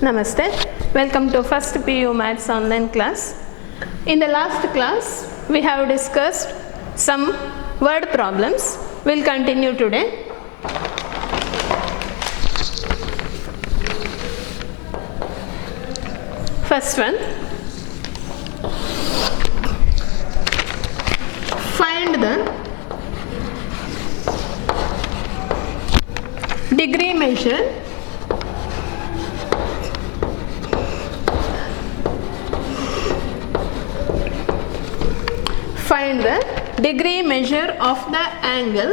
Namaste. Welcome to first PU Maths online class. In the last class, we have discussed some word problems. We'll continue today. First one. Find the degree measure find the degree measure of the angle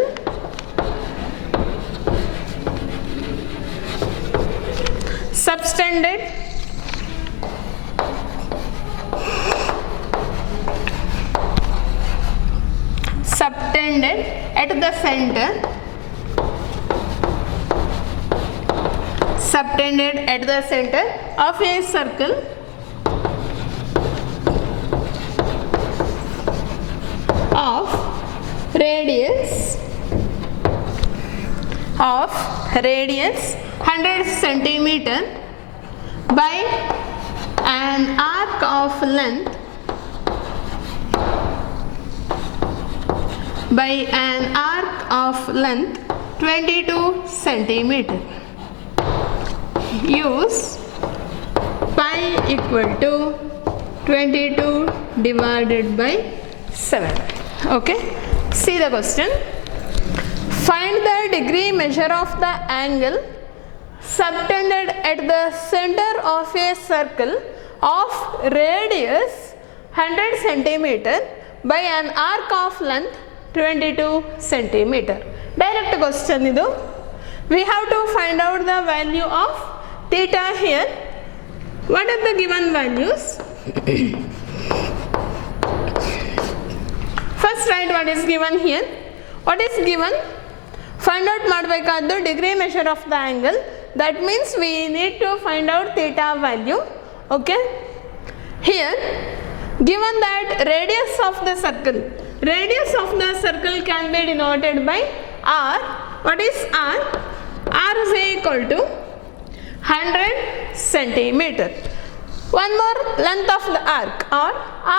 subtended at the center of a circle of radius 100 centimeter by an arc of length 22 centimeter. Use pi equal to 22 divided by 7. Okay, see the question. Find the degree measure of the angle subtended at the center of a circle of radius 100 centimeter by an arc of length 22 centimeter. Direct question idu. We have to find out the value of theta here. What are the given values? First write what is given here. What is given? Find out madbekaddu degree measure of the angle. That means we need to find out theta value. Okay. Here given that radius of the circle can be denoted by r. What is r? R is equal to 100 centimeter. One more, length of the arc or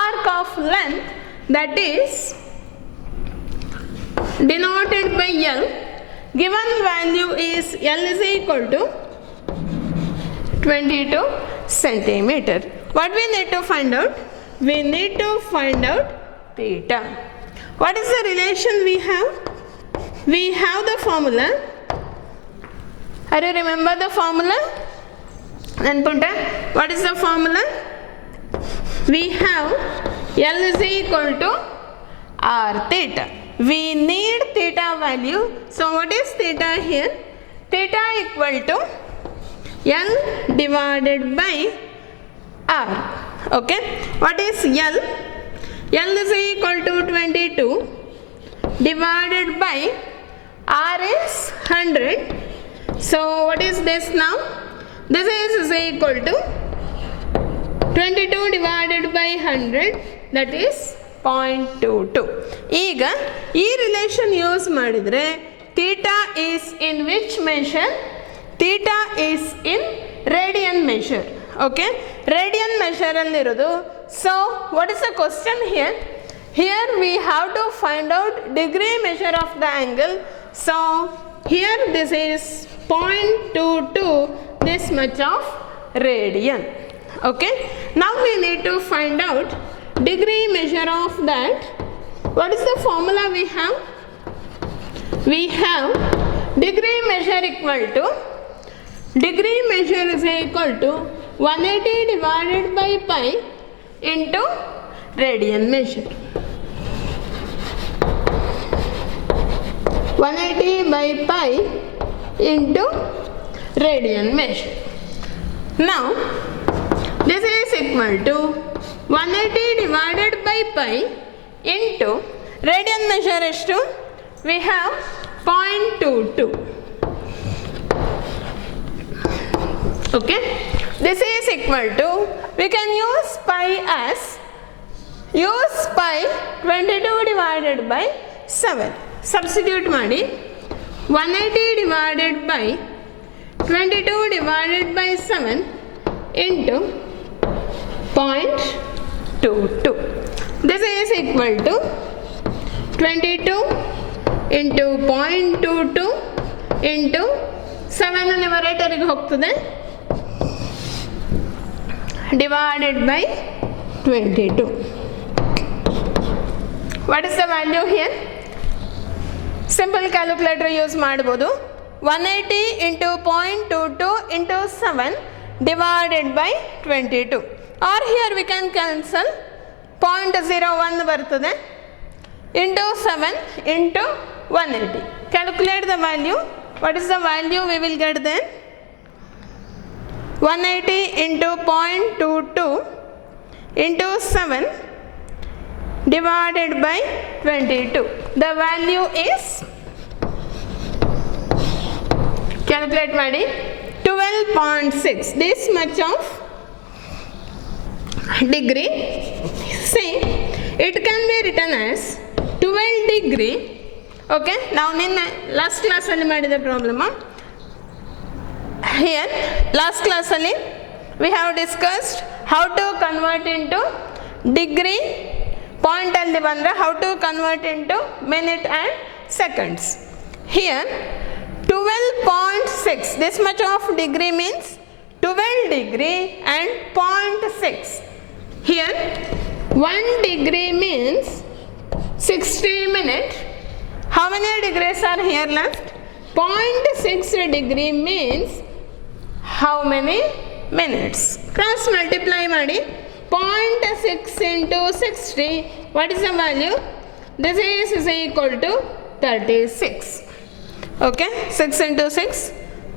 arc of length, that is denoted by L. Given value is L is equal to 22 centimeter. What we need to find out? We need to find out theta. What is the relation we have? We have the formula. Are you remember the formula? What is the formula? We have L is equal to r theta. We need theta value. So what is theta here? Theta equal to L divided by r. Okay. What is L? L is equal to 22 divided by r is 100. So what is this now? This is equal to 22 divided by 100, that is 0.22. ಈಗ ಈ relation use ಮಾಡಿದರೆ theta is in which measure? Theta is in radian measure. Okay, radian measure allirodu. So what is the question here? Here we have to find out degree measure of the angle. So here this is 0.22, this much of radian. Okay, now we need to find out degree measure of that. What is the formula we have? We have degree measure is equal to 180 divided by pi into radian measure. 180 by pi into radian measure. Now this is equal to 180 divided by pi into radian measure is to we have 0.22. Okay, this is equal to, we can use pi as 22 divided by 7. Substitute ಮಾಡಿ 180 divided by 22 divided by 7 into 0.22. This is equal to 22 into 0.22 into 7 ನ್ಯೂಮರೇಟರಿಗೆ ಹೋಗ್ತದೆ divided by 22. What is the value here? Simple calculator use ಮಾಡಬಹುದು. 180 into 0.22 into 7 divided by 22. Or here we can cancel 0.01 ಬರ್ತದೆ into 7 into 180. Calculate the value. What is the value we will get then? 180 into 0.22 into 7 divided by 22. The value is, calculate ಮಾಡಿ, 12.6. This much of degree. See, it can be written as 12 degree. Okay, now ನಿನ್ನೆ last class ಅಲ್ಲಿ ಮಾಡಿದ problem. Here last class ಅಲ್ಲಿ we have discussed how to convert into degree. Point ಅಲ್ಲಿ ಬಂದ್ರೆ how to convert into minute and seconds. Here 12.6, this much of degree means 12 degree and 0.6. Here 1 degree means 60 minutes. How many degrees are here left? 0.6 degree means how many minutes? Cross multiply ಮಾಡಿ, 0.6 into 60, what is the value? This is equal to 36. Okay, 6 into 6,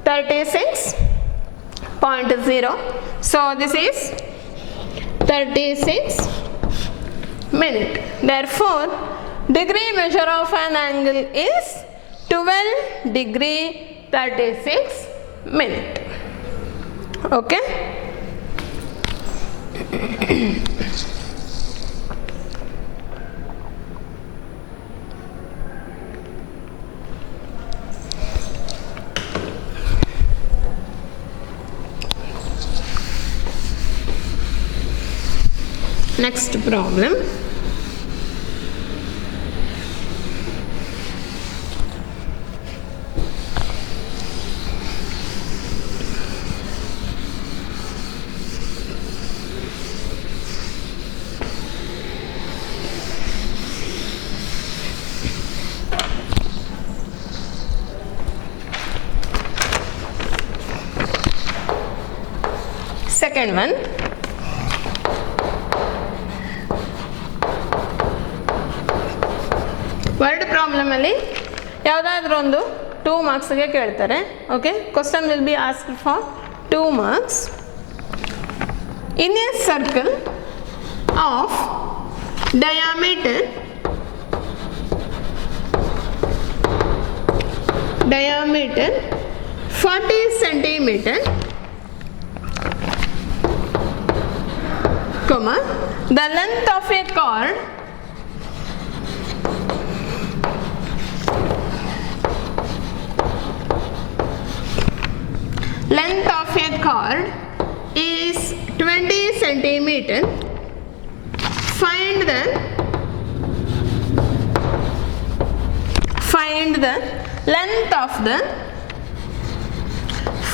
36.0. So this is 36 minutes. Therefore, degree measure of an angle is 12 degree 36 minutes. Okay. Next problem. Second one, word problem ಅಲ್ಲಿ ಯಾವುದಾದ್ರೂ ಒಂದು 2 ಮಾರ್ಕ್ಸ್ಗೆ ಕೇಳ್ತಾರೆ. Okay, question will be asked for 2 marks. In a circle of diameter 40 centimeter, the length of a chord is 20 centimeter.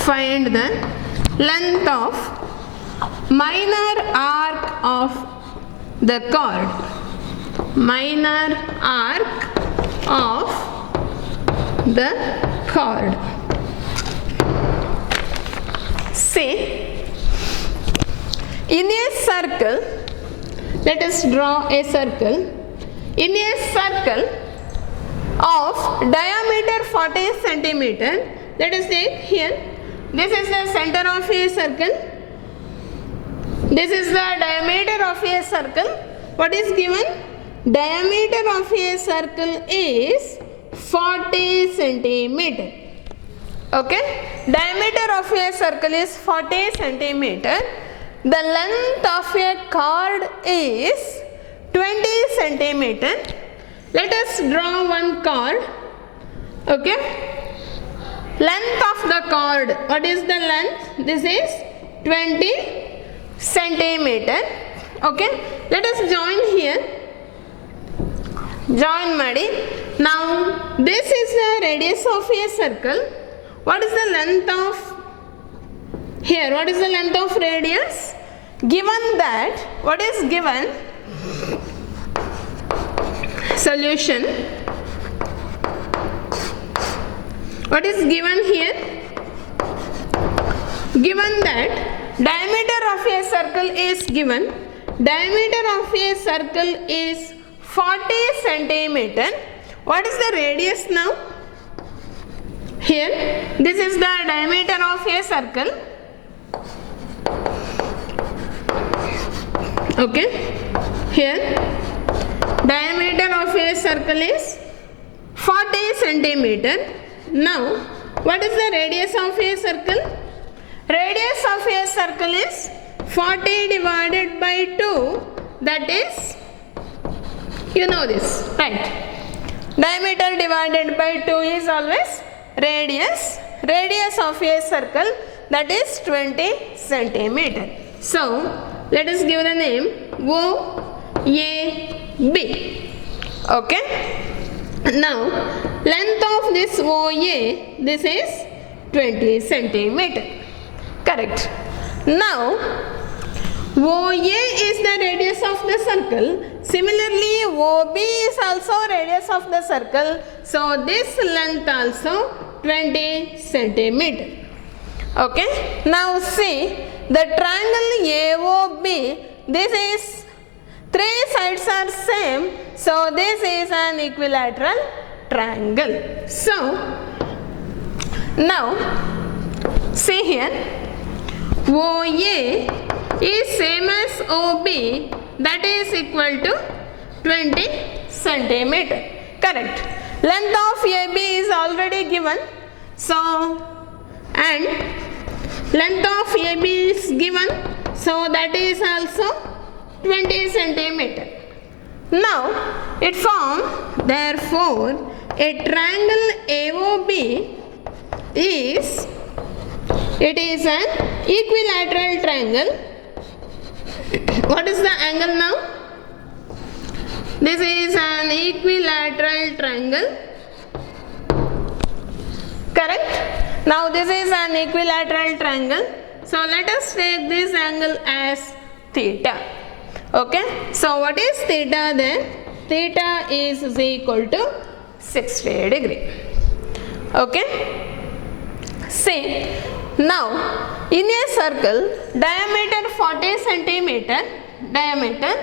Find the length of minor arc of the chord. Minor arc of the chord. Say, in a circle, let us draw a circle. In a circle of diameter 40 centimeter, let us take here, this is the center of a circle. This is the diameter of a circle. What is given? Diameter of a circle is 40 centimeter. Okay, diameter of a circle is 40 centimeter. The length of a chord is 20 centimeter. Let us draw one chord. Okay, length of the chord, what is the length? This is 20 centimeter. Okay, let us join here. Join ಮಾಡಿ. Now this is the radius of a circle. What is the length of here? What is the length of radius? Given that, what is given? Solution. What is given here? Given that diameter of a circle is given. Diameter of a circle is 40 centimeter. What is the radius now? Here, this is the diameter of a circle. Okay, here diameter of a circle is 40 centimeter. Now, what is the radius of a circle? Radius of a circle is 40 divided by 2, that is, you know this, right? Diameter divided by 2 is always radius. Radius of a circle, that is 20 centimeter. So, let us give the name OAB. Okay? Now, length of this OA, this is 20 centimeter. Correct. Now, OA is the radius of the circle. Similarly, OB is also radius of the circle. So, this length also 20 centimeter. Okay. Now, see the triangle AOB. This is 3 sides are same. So, this is an equilateral triangle. So, now see here. OA is same as OB, that is equal to 20 centimeter. Correct. Length of AB is already given. So, and length of AB is given. So, that is also 20 centimeter. Now, it forms, therefore, a triangle AOB is, it is an equilateral triangle. What is the angle now? This is an equilateral triangle. Correct? Now this is an equilateral triangle. So let us take this angle as theta. Okay? So what is theta then? Theta is equal to 60 degree. Okay? See. Now, in a circle, diameter 40 centimeter, diameter,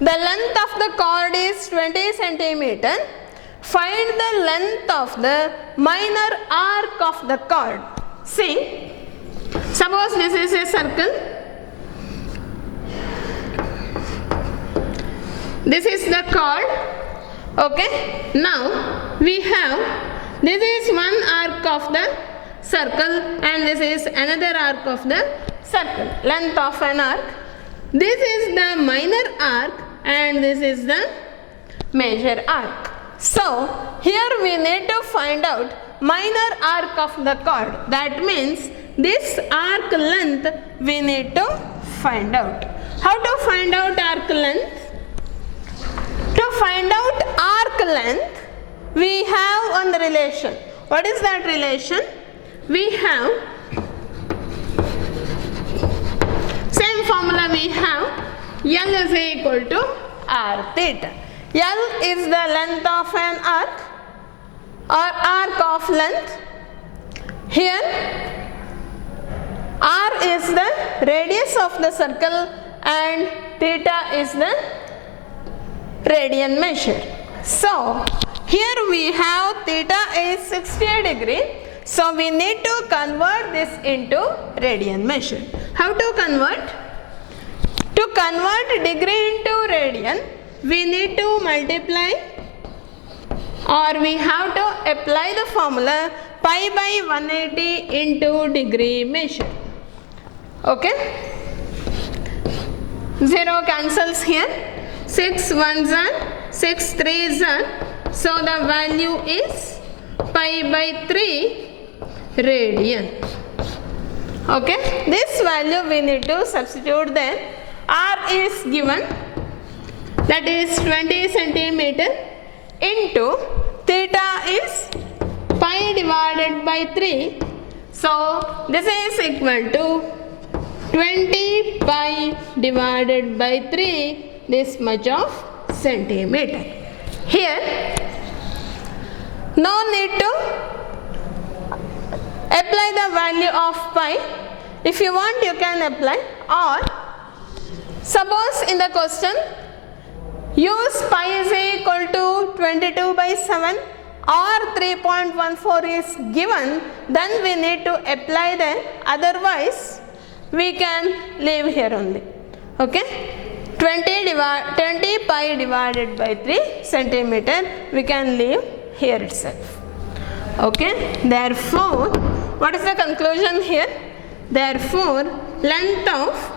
the length of the chord is 20 centimeter. Find the length of the minor arc of the chord. See, suppose this is a circle. This is the chord. Okay. Now, we have, this is one arc of the circle and this is another arc of the circle, length of an arc. This is the minor arc and this is the major arc. So, here we need to find out minor arc of the chord. That means this arc length we need to find out. How to find out arc length? To find out arc length, we have one relation. What is that relation? We have same formula. We have L is equal to R theta. L is the length of an arc or arc of length. Here R is the radius of the circle and theta is the radian measure. So here we have theta is 60 degree. So we need to convert this into radian measure. How to convert? To convert degree into radian, we need to multiply or we have to apply the formula pi by 180 into degree measure. Okay? 0 cancels here. 6 ones are, 6 threes are. So the value is pi by 3 radian. Okay, this value we need to substitute then. R is given, that is 20 centimeter, into theta is pi divided by 3. So this is equal to 20 pi divided by 3, this much of centimeter. Here no need to apply the value of pi. If you want, you can apply, or suppose in the question use pi is equal to 22 by 7 or 3.14 is given, then we need to apply then, otherwise we can leave here only. Okay, 20 pi divided by 3 centimeter, we can leave here itself. Okay, therefore what is the conclusion here? Therefore length of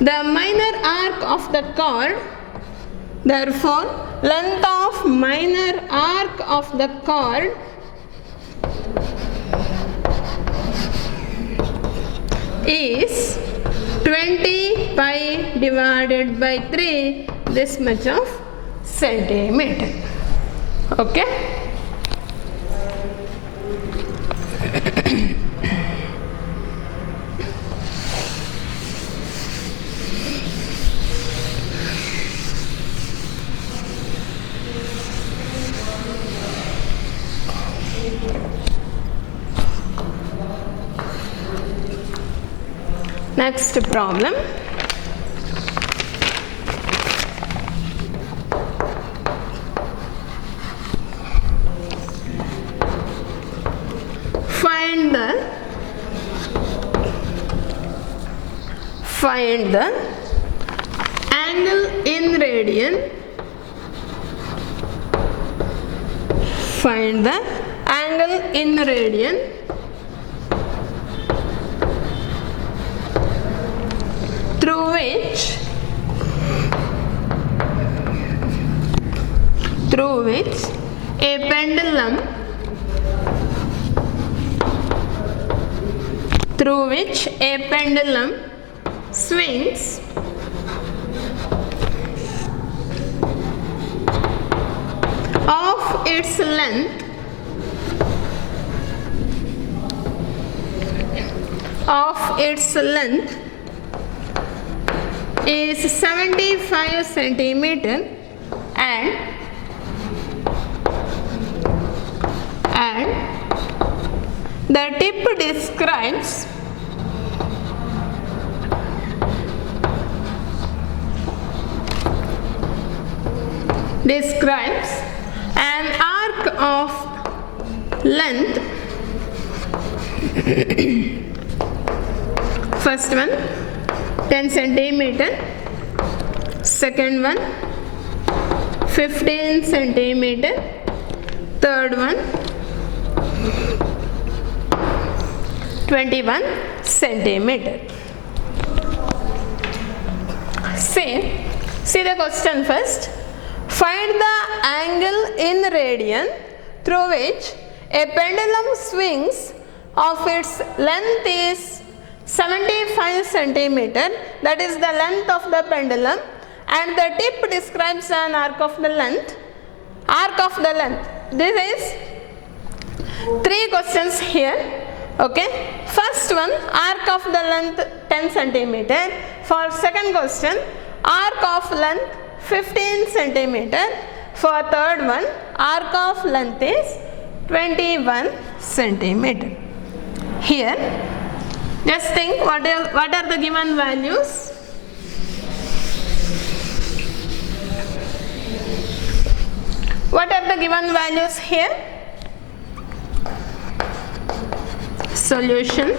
the minor arc of the chord, therefore length of minor arc of the chord is 20 pi divided by 3, this much of centimeter. Okay. Next problem. Find the angle in radian. Find the angle in radian through which a pendulum swings of its length is 75 centimeter and the tip describes an arc of length, first one 10 centimeter, second one 15 centimeter, third one 21 centimeter. See the question first. Find the angle in radian through which a pendulum swings of its length is 75 centimeter, that is the length of the pendulum, and the tip describes an arc of the length. This is 3 questions here. Okay, first one arc of the length 10 centimeter. For second question arc of length 15 centimeter. For third one arc of length is 21 centimeter. Here just think what are the given values. What are the given values here? Solution.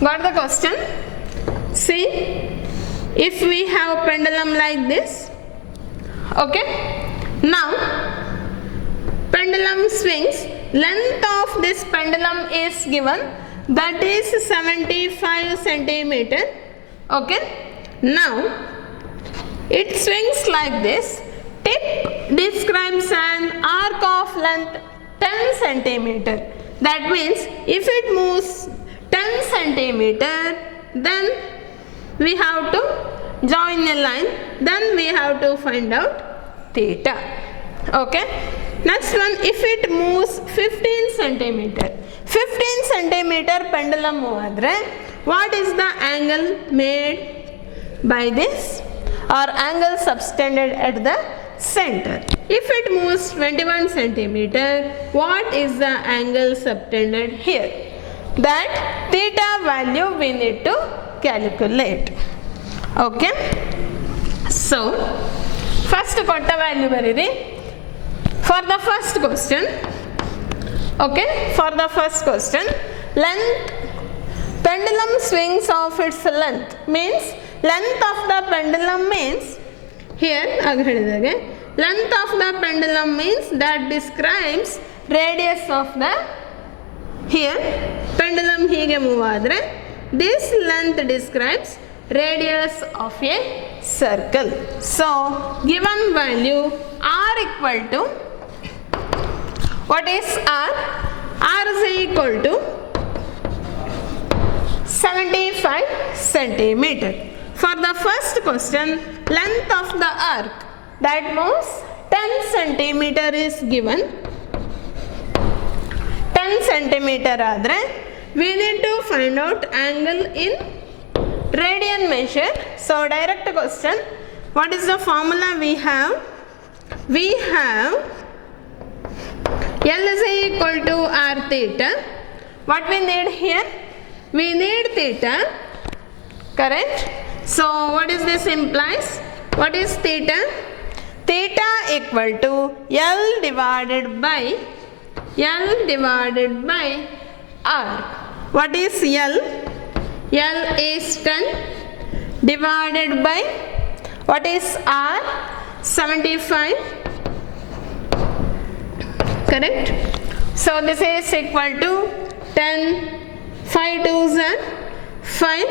Got the question? See, if we have pendulum like this, okay, now pendulum swings, length of this pendulum is given, that is 75 centimeter. Okay, now it swings like this, tip describes an arc of length 10 centimeter. That means if it moves 10 centimeter, then we have to join a line, then we have to find out theta. Okay. Next one, if it moves 15 centimeter. 15 centimeter pendulum ಹೋದ್ರೆ what is the angle made by this, or angle subtended at the center? If it moves 21 centimeter, what is the angle subtended here? That theta value we need to calculate. Okay. So first ಕೊಟ್ಟ value ಬರೀರಿ. For the first question, okay, for the first question, length, pendulum swings of its length means, length of the pendulum means, here length of the pendulum means that describes radius of the, here pendulum ಹೀಗೆ move ಆದರೆ this length describes radius of a circle. So given value r equal to, what is r? R is equal to 75 centimeter. For the first question, length of the arc that moves 10 centimeter is given. 10 centimeter ಆದರೆ we need to find out angle in radian measure. So direct question, what is the formula we have? We have L is equal to r theta. What we need here? We need theta, correct? So what is this implies? What is theta? Theta equal to L divided by r. What is L? L is 10 divided by, what is r? 75, correct? So this is equal to 10, 5 2s are 5,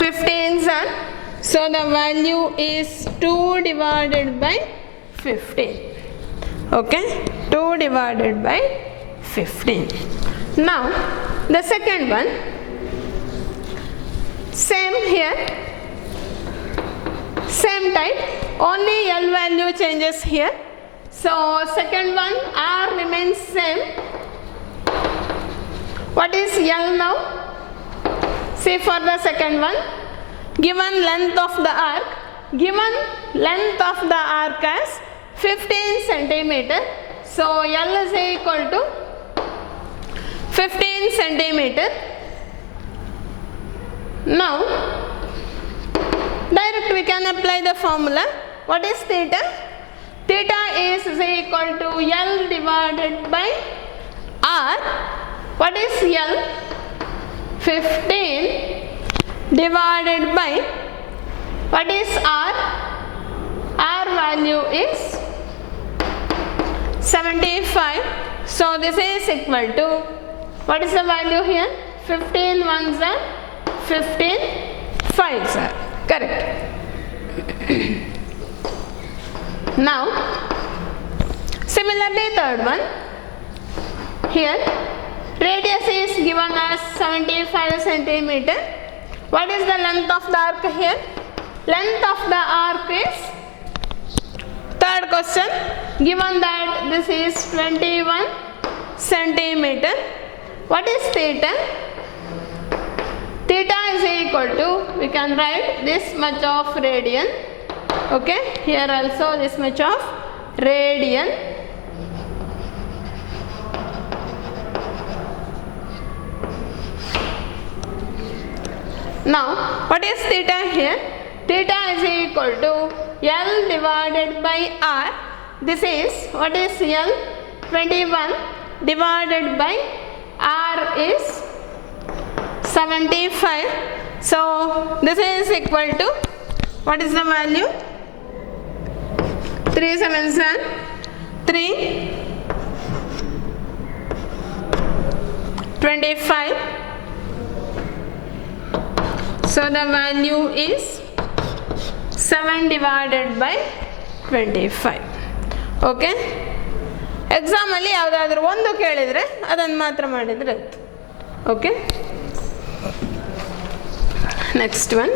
15s are, so the value is 2 divided by 15. Okay, 2 divided by 15. Now the second one, same here, same type, only L value changes here. So second one, R remains same. What is L now? See, for the second one, given length of the arc, given length of the arc as 15 centimeter, so L is equal to 15 centimeter. Now direct we can apply the formula. What is theta? Theta is equal to L divided by R. What is L? 15 divided by, what is R? R value is 75. So this is equal to, what is the value here? 15 ones are 15 5s are, correct? Now similarly third one, here radius is given as 75 centimeter. What is the length of the arc here? Length of the arc is, third question, given that this is 21 centimeter. What is theta? Theta is equal to, we can write this much of radian. Okay, here also this much of radian. Now what is theta here? Theta is equal to L divided by R. This is, what is L? 21 divided by R is 75. So this is equal to, what is the value? 3 7s are 3, 25. So the value is 7 divided by 25. Okay, ಎಕ್ಸಾಮಲ್ಲಿ ಯಾವುದಾದ್ರೂ ಒಂದು ಕೇಳಿದರೆ ಅದನ್ನು ಮಾತ್ರ ಮಾಡಿದರೆ ಆಯಿತು. Okay, next one.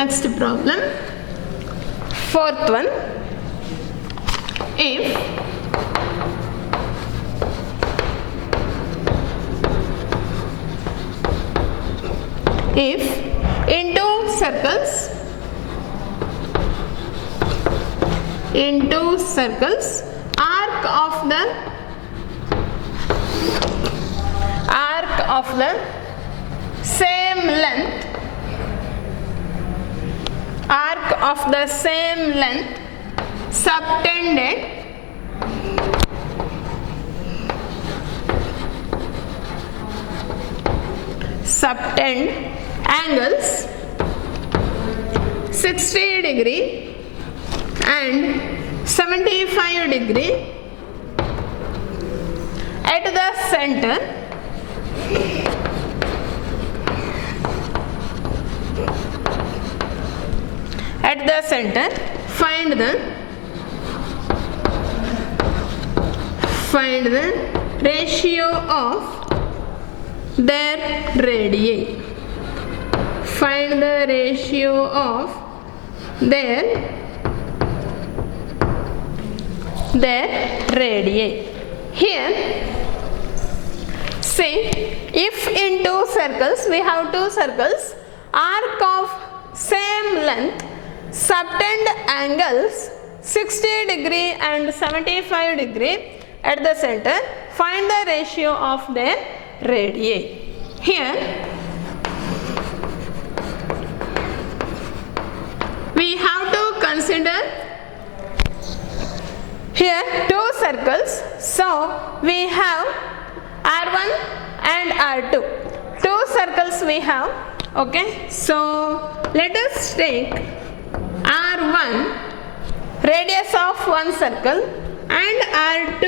Next problem, fourth one. If into circles arc of the same length, subtend angles 60 degree and 75 degree at the center, find the ratio of their radii. Find the ratio of their radii. Here, see, if in two circles, we have two circles, arc of same length, subtend angles 60 degree and 75 degree at the center, find the ratio of their radii. Here we have to consider here two circles, so we have R1 and R2. Two circles we have. Okay, so let us take R1, radius of one circle, and R2,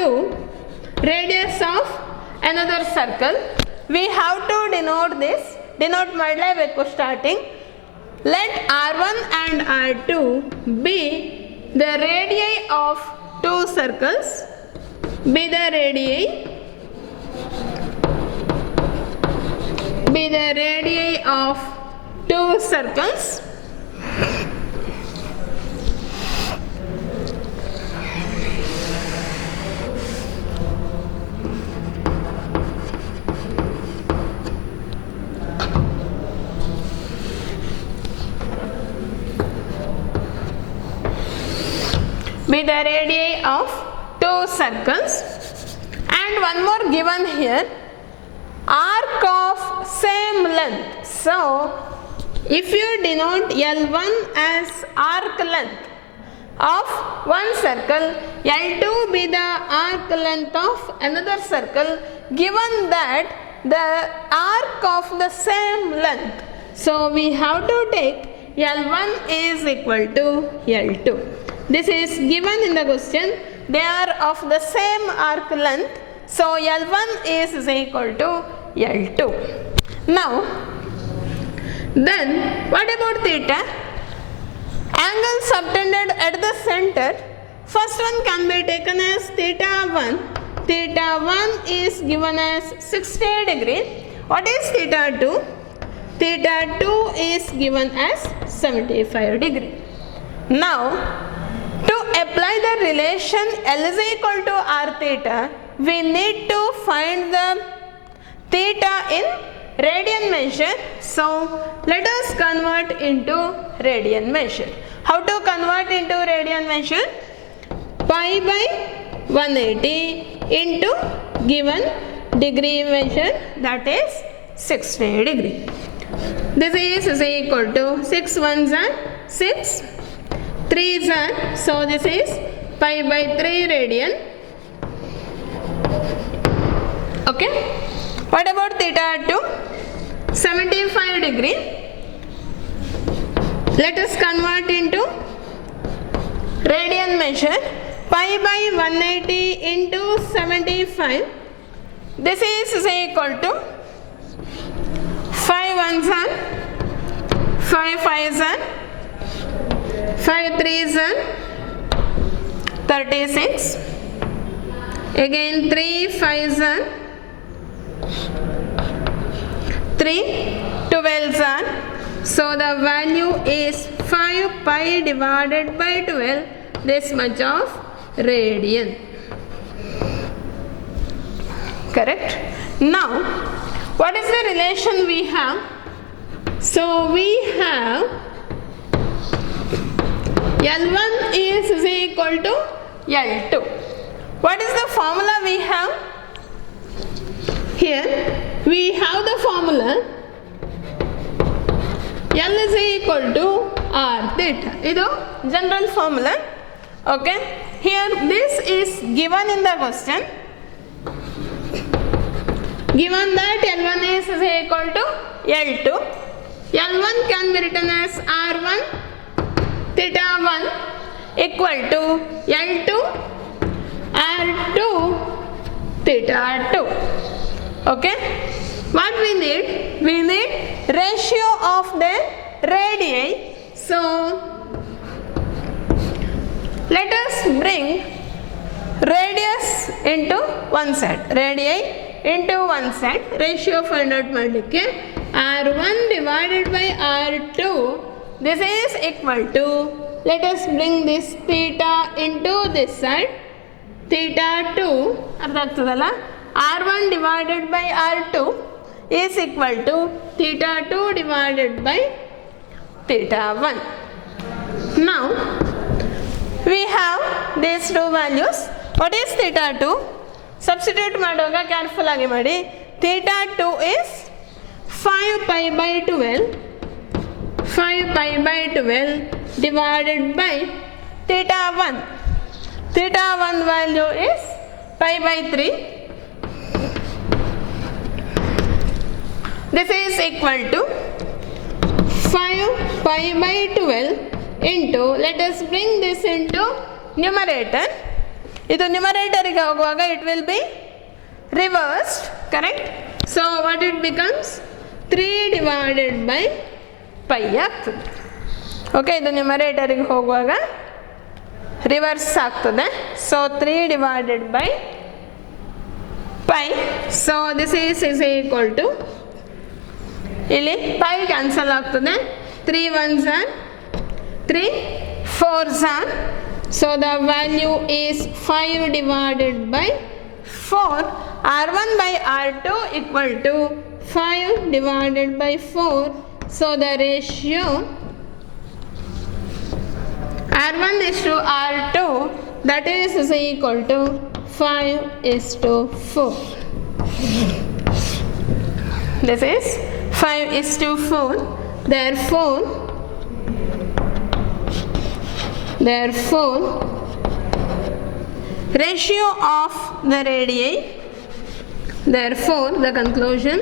radius of another circle. We have to denote ಮಾಡಲೇಬೇಕು starting. Let R1 and R2 be the radii of two circles, be the radii of two circles. Be the radii of two circles, and one more given here, arc of same length. So if you denote L1 as arc length of one circle, L2 be the arc length of another circle, given that the arc of the same length. So we have to take L1 is equal to L2. This is given in the question. They are of the same arc length, so L1 is equal to L2. Now, then what about theta? Angle subtended at the center, first one can be taken as theta 1. Theta 1 is given as 60 degree. What is theta 2? Theta 2 is given as 75 degree. Now, to apply the relation L is equal to R theta, we need to find the theta in radian measure. So let us convert into radian measure. How to convert into radian measure? Pi by 180 into given degree measure, that is 60 degree. This is equal to 6 ones are 6, 3s are, so this is pi by 3 radian. Okay. What about theta 2? 75 degree. Let us convert into radian measure. Pi by 180 into 75. This is equal to 5 ones are 5 5s are 5 3s are 36. Again 3 5s are 3 12s are. So the value is 5 pi divided by 12, this much of radian. Correct? Now, what is the relation we have? So we have L1 is equal to L2. What is the formula we have? Here we have the formula L is equal to R theta. Idu general formula. Okay. Here this is given in the question. Given that L1 is equal to L2. L1 can be written as R1 theta 1 equal to L2 R2 theta 2. Okay. What we need? We need ratio of the radii. So let us bring radius into one side. Radii into one side. Ratio find out madike. R1 divided by R2. This is equal to. Let us bring this theta into this side. Theta 2. R1 divided by R2 is equal to theta 2 divided by theta 1. Now we have these two values. What is theta 2? Substitute madoga careful agi madi. Theta 2 is 5 pi by 12. 5 pi by 12 divided by theta 1. Theta 1 value is pi by 3. This is equal to 5 pi by 12 into, let us bring this into numerator. Idu numerator ga hoguvaga it will be reversed, correct? So what it becomes? 3 divided by pi ಆಗ್ತದೆ. Okay, idu numerator ga hoguvaga reverse ಆಗ್ತದೆ. So 3 divided by pi. So this is equal to, ಇಲ್ಲಿ pi cancel ಆಗ್ತದೆ. 3 ones are 3 4s are. So the value is 5 divided by 4. R1 by R2 equal to 5 divided by 4. So the ratio R1 is to R2, that is equal to 5 is to 4. This is 5 is to 4. Therefore ratio of the radii, therefore the conclusion,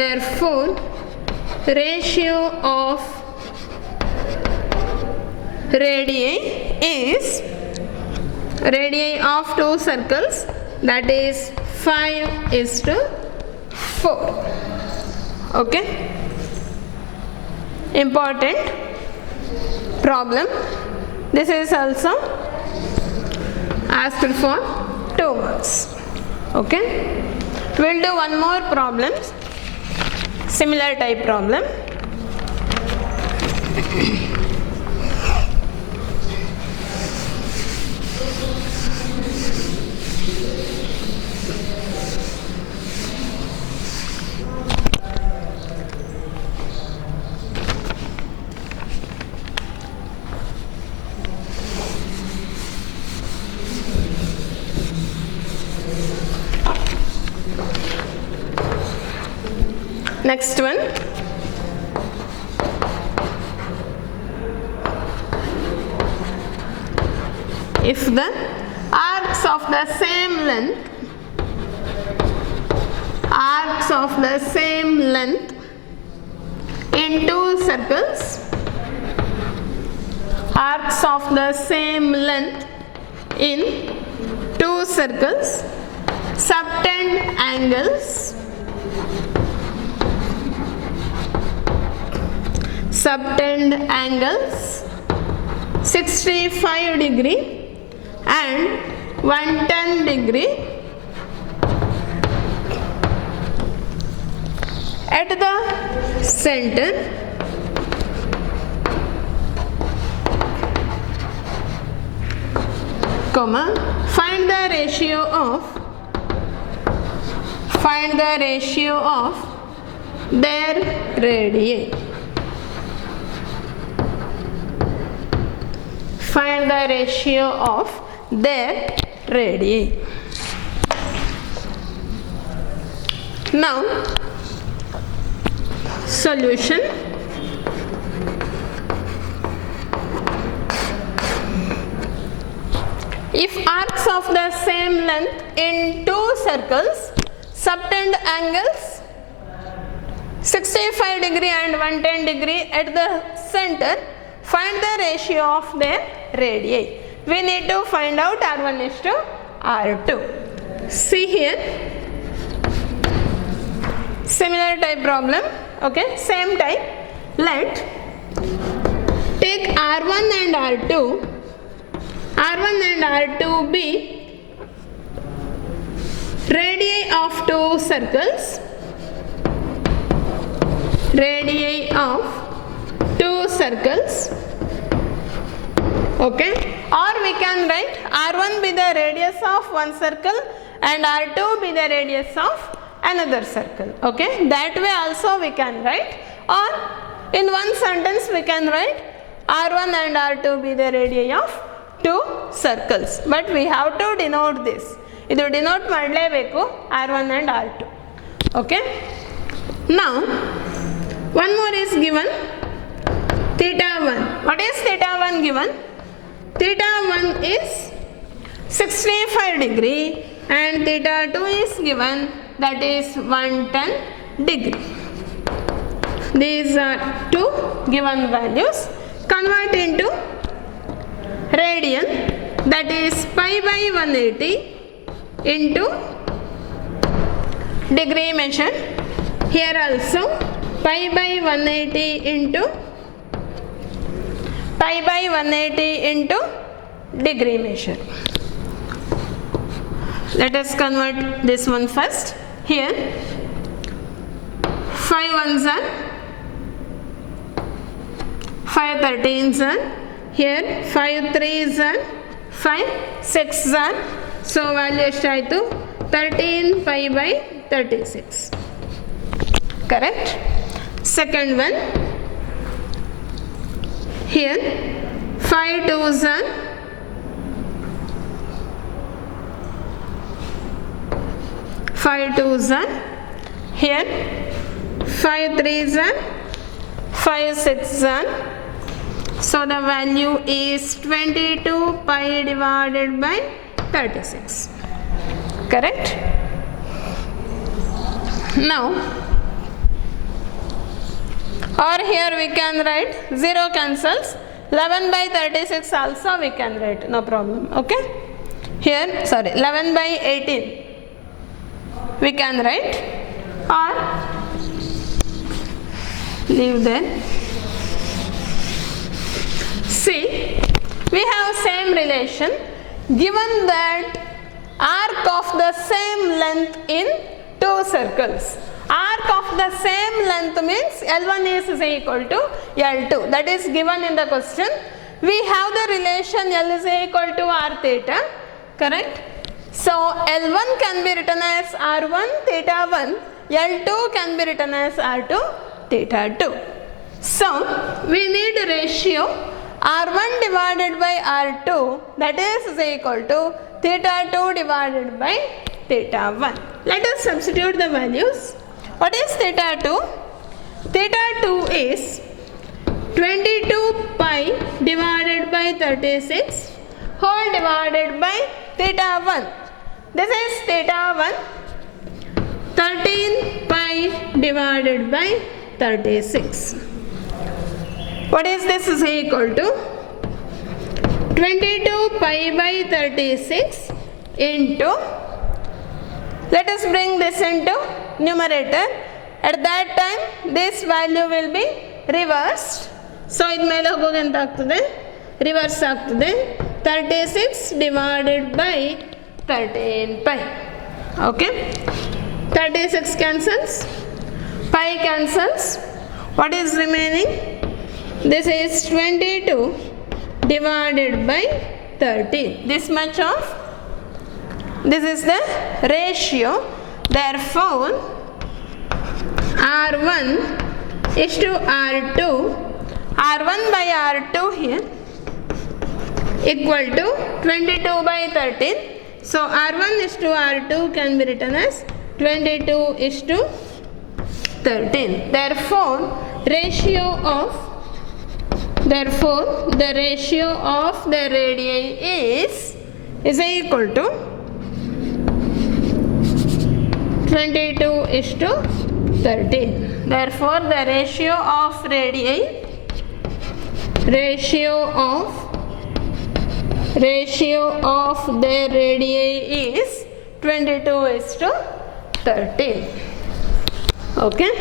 therefore ratio of radii is radii of two circles, that is 5 is to 4. Okay, important problem. This is also asked for 2 marks. Okay, we'll do one more problem, similar type problem. Next one. if the arcs of the same length in two circles, arcs of the same length in two circles, subtend angles, 65 degree and 110 degree at the center, comma, find the ratio of their radii. Find the ratio of their radii. Now, solution. If arcs of the same length in two circles, subtend angles 65 degree and 110 degree at the center, find the ratio of their radii. We need to find out R1 is to R2. See here, similar type problem, okay, same type. Let take R1 and R2. R1 and R2 be radii of two circles, radii of two circles, okay, or we can write R1 be the radius of one circle and R2 be the radius of another circle, okay. That way also we can write, or in one sentence we can write R1 and R2 be the radii of two circles, but we have to denote this. Idu denote ಮಾಡಲೇಬೇಕು R1 and R2, okay. Now one more is given, theta 1. What is theta 1 given? Theta 1 is 65 degree and theta 2 is given, that is 110 degree. These are two given values. Convert into radian, that is pi by 180 into degree measured. Here also pi by 180 into degree measure. Let us convert this one first. Here 5 ones are 5 13s are, here 5 3s are, 5 6s are, so value eshtayitu 13 pi by 36, correct. Second one, here 5 2s are, 5 2s are, here 5 3s are, 5 6s are, so the value is 22 pi divided by 36, correct. Now, or here we can write 0 cancels, 11 by 36 also we can write, no problem, okay. Here 11 by 18 we can write, or leave there. See, we have same relation. Given that arc of the same length in two circles, arc of the same length means L1 is equal to L2, that is given in the question. We have the relation L is equal to R theta, correct. So L1 can be written as R1 theta 1, L2 can be written as R2 theta 2. So we need a ratio R1 divided by R2, that is equal to theta 2 divided by theta 1. Let us substitute the values. What is theta 2? Theta 2 is 22 pi divided by 36 whole divided by theta 1. This is theta 1. 13 pi divided by 36. What is this is equal to 22 pi by 36 into, let us bring this into numerator. At that time this value will be reversed. So ಇದು ಮೇಲೆ ಹೋಗೋದು ಎಂತ ಆಗ್ತದೆ, reverse ಆಗ್ತದೆ. 36 divided by 13 pi. Okay, 36 cancels, pi cancels. What is remaining? This is 22 divided by 13. This much of, this is the ratio. Therefore R1 is to R2, R1 by R2 here equal to 22 by 13. So R1 is to R2 can be written as 22 is to 13. Therefore the ratio of the radii is equal to 22 is to 13. Therefore the ratio of the radii is 22 is to 13. Okay,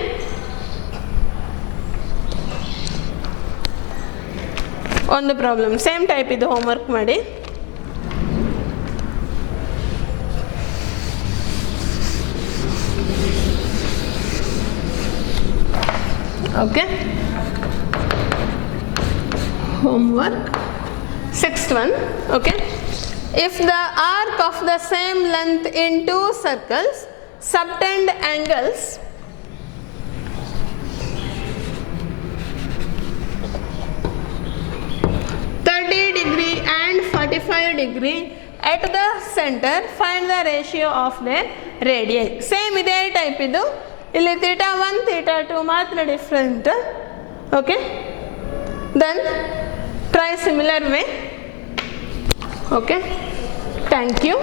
on the problem same type idu homework ಮಾಡಿ. Okay, homework sixth one. Okay, if the arc of the same length in two circles subtend angles degree and 45 degree at the center, find the ratio of their radii. Same ಇದೇ type ಇದು. ಇಲ್ಲಿ theta 1 theta 2 ಮಾತ್ರ different. Okay, then try similar way. Okay, thank you.